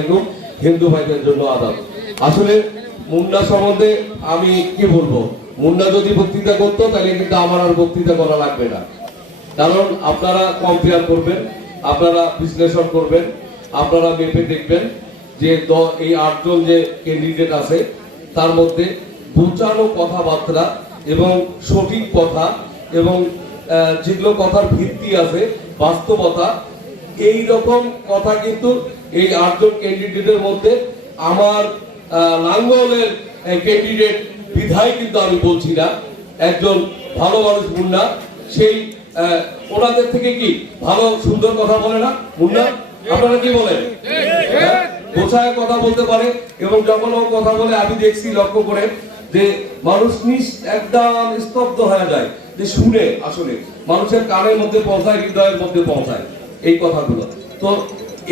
আলাইকুম, হিন্দু ভাইদের জন্য আদাব। আসলে মুন্না সম্বন্ধে আমি কি বলবো, মুন্না যদি বক্তৃতা করতো তাহলে কিন্তু আমার আর বক্তৃতা করা লাগবে না। কারণ আপনারা কম্পেয়ার করবেন, আপনারা বিশ্লেষণ করবেন, আপনারা মেপে দেখবেন যে এই 8 জন যে ক্যান্ডিডেট আছে তার মধ্যে বোঝানো কথাবার্তা এবং সঠিক কথা এবং যেগুলো কথার ভিত্তি আছে, বাস্তবতা, এই রকম কথা কিন্তু এই 8 জন ক্যান্ডিডেটের মধ্যে আমার লাঙ্গলের ক্যান্ডিডেট বিধায় কিন্তু আমি বলছি না, একজন ভালো মানুষ মুন্না, সেই ওনাদের থেকে কি ভালো সুন্দর কথা বলে না মুন্না? আপনারা কি বলেন? গোছায় কথা বলতে পারে এবং যখন ও কথা বলে আমি দেখছি লক্ষ্য করে যে মানুষ একদম স্তব্ধ হয়ে যায়, যে শুনে আসলে মানুষের কানের মধ্যে পৌঁছায়, হৃদয়ের মধ্যে পৌঁছায় এই কথাগুলো। তো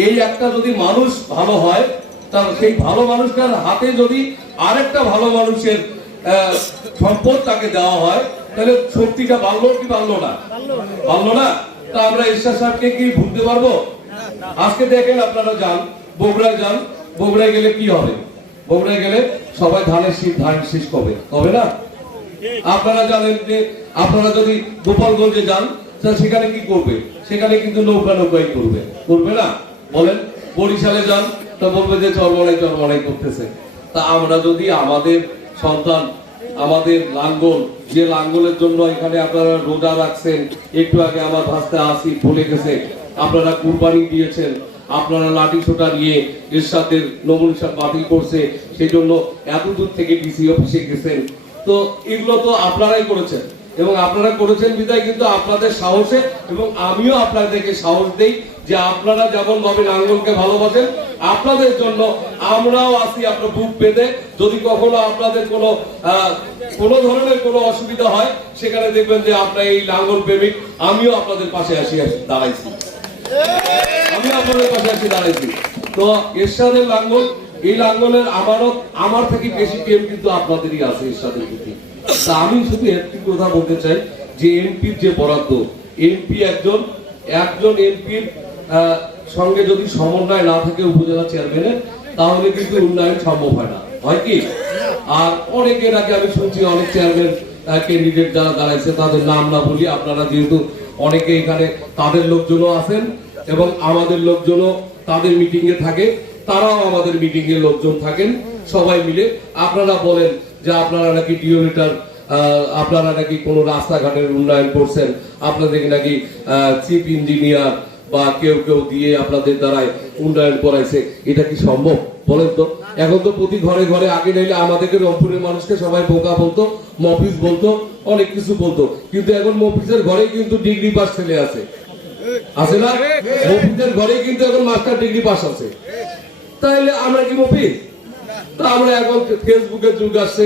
এই একটা যদি মানুষ ভালো হয়, তাহলে সেই ভালো মানুষটার হাতে যদি আরেকটা ভালো মানুষের সম্পদ তাকে দেওয়া হয়, তাহলে শক্তিটা বাড়লো কি বাড়লো না? বাড়লো না? তা আমরা ঈশ্বর সাহেবকে কি ভুলতে পারবো? আজকে দেখেন, আপনারা যান বগুড়ায়, যান বগুড়ায় গেলে কি হবে? বগুড়ায় গেলে সবাই ধানের শীষ, ধান শীষ কবে কবে না? আপনারা জানেন যে আপনারা যদি গোপালগঞ্জে যান সেখানে কি করবে? সেখানে কিন্তু নৌকাই করবে না? বলেন। বরিশালে যান তো বলবে যে চরমলাই করতেছে। তা আমরা যদি আমাদের সন্তান, আমাদের লাঙ্গল, যে লাঙ্গলের জন্য এখানে আপনারা রোজা রাখছেন, একটু আগে আমার ভাস্তা আসি বলে গেছে, আপনারা কুরবানি দিয়েছেন, আপনারা লাঠি ছোটা নিয়ে এরশাদের নমুনা বাতিল করছে, সেই জন্য এত দূর থেকে ডিসি অফিসে গেছেন। তো এগুলো তো আপনারাই করেছেন এবং আপনারা করেছেন বিদায় কিন্তু আপনাদের সাহসে, এবং আমিও আপনাদেরকে সাহস দেই যে আপনারা যেমন ভাবে লাঙ্গলকে ভালোবাসেন, আপনাদের জন্য আমরাও আছি আপনার বুক বেঁধে। যদি কখনো আপনাদের কোনো ধরনের কোনো অসুবিধা হয়, সেখানে দেখবেন যে আপনার এই লাঙ্গল প্রেমিক আমিও আপনাদের পাশে দাঁড়াইছি। তো এরশাদের লাঙ্গল, এই লাঙ্গলের আমানত আমার থেকে বেশি প্রেম কিন্তু আপনাদেরই আছে এরশাদের প্রতি। তা আমি শুধু একটি কথা বলতে চাই যে এমপির যে বরাদ্দ, এমপি একজন এমপির সঙ্গে যদি সমন্বয় না থাকে উপজেলা চেয়ারম্যানের, তাহলে কিন্তু উন্নয়ন সম্ভব হয় না, হয় কি? আর অনেকের আগে আমি শুনছি অনেক চেয়ারম্যান ক্যান্ডিডেট যারা দাঁড়াইছে, তাদের নাম না বলি, আপনারা যেহেতু অনেকে এখানে তাদের লোকজনও আছেন এবং আমাদের লোকজনও তাদের মিটিং এ থাকে, তারাও আমাদের মিটিং এর লোকজন থাকেন, সবাই মিলে আপনারা বলেন যে আপনারা নাকি ডিওলিটার, আপনারা নাকি কোনো রাস্তাঘাটের উন্নয়ন করছেন, আপনাদের নাকি চিফ ইঞ্জিনিয়ার বা কেউ দিয়ে আপনাদের দ্বারাই উন্নয়ন করাইছে। এটা কি সম্ভব বলেন তো? এখন তো প্রতি ঘরে ঘরে, আগে নাইলে আমাদেরকে রংপুরের মানুষকে সবাই বোকা বলতো, মফিজ বলতো, অনেক কিছু বলতো, কিন্তু এখন মফিজের ঘরে কিন্তু ডিগ্রি পাস ছেলে আছে না? মফিজের ঘরে কিন্তু এখন মাস্টার ডিগ্রি পাস আছে। তাহলে আমরা কি মফিজ? তা আমরা এখন ফেসবুকের যুগ আসছে,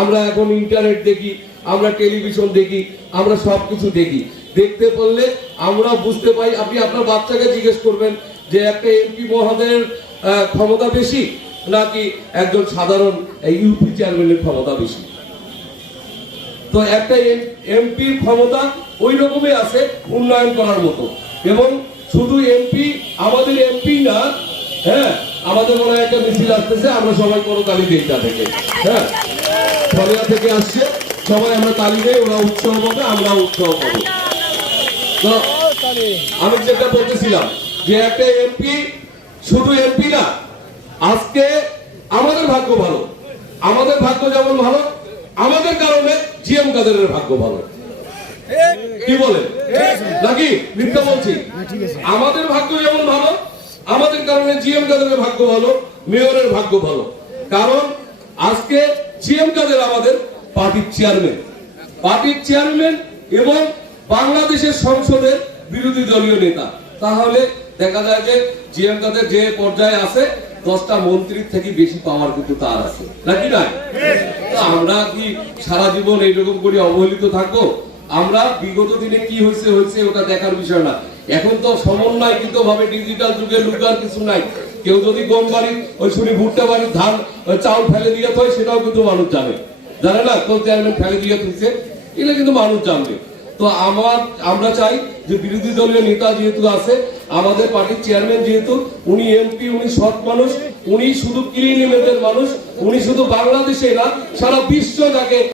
আমরা এখন ইন্টারনেট দেখি, আমরা টেলিভিশন দেখি, আমরা সবকিছু দেখি। দেখতে পারলে আমরা বুঝতে পাই। আপনি আপনার বাচ্চাকে জিজ্ঞেস করবেন যে একটা এমপি মহোদয়ের ক্ষমতা বেশি নাকি একজন সাধারণ ইউপি চেয়ারম্যানের ক্ষমতা বেশি? তো একটা এমপির ক্ষমতা ওই রকমই আছে উন্নয়ন করার মতো। এবং শুধু এমপি, আমাদের এমপি না, হ্যাঁ, আমাদের মনে হয় একটা মিছিল আসতেছে, আমরা সবাই করতালি দিই তা থেকে, হ্যাঁ, ফলিয়া থেকে আসছে, সবাই আমরা তালি দেই, ওরা উৎসব হবে, আমরা উৎসব হবে। তো আমি যেটা বলতেছিলাম যে একটা এমপি শুধু এমপি না, আজকে আমাদের ভাগ্য ভালো, আমাদের ভাগ্য যেমন ভালো, আমাদের কারণে জিএম কাদেরের ভাগ্য ভালো। কি বলে নাকি মিথ্যা বলছি? আমাদের ভাগ্য যেমন ভালো, আমাদের কারণে জিএম কাদেরের ভাগ্য ভালো, মেয়রের ভাগ্য ভালো। কারণ আজকে জিএম কাদের আমাদের পার্টির চেয়ারম্যান এবং বাংলাদেশের সংসদের বিরোধী দলীয় নেতা। তাহলে দেখা যায় যে জিএম কাদের যে পর্যায়ে আছে, 10টা মন্ত্রীর থেকে বেশি পাওয়ার কিন্তু তার আছে, নাকি না? আমরা কি সারা জীবন এইরকম করে অবহেলিত থাকবো? আমরা বিগত দিনে কি হয়েছে ওটা দেখার বিষয় না। এখন তো সমন্বয় কিন্তু ভাবে ডিজিটাল যুগে লুকার কিছু নাই। কেউ যদি গম বাড়ির ওই শুনি ভুট্টা বাড়ির ধান চাউল ফেলে দিয়ে হয়, সেটাও কিন্তু মানুষ জানে না কোন চেয়ারম্যান ফেলে দিয়ে তুলছে, এগুলো কিন্তু মানুষ জানবে। তো আমরা চাই যে বিরোধী দলীয় নেতা যেহেতু আছে, আমাদের পার্টির চেয়ারম্যান যেহেতু, উনি এমপি, উনি সৎ মানুষ, উনি শুধু ক্লিন ইমেজের মানুষ, উনি শুধু বাংলাদেশে না সারা বিশ্ব তাকে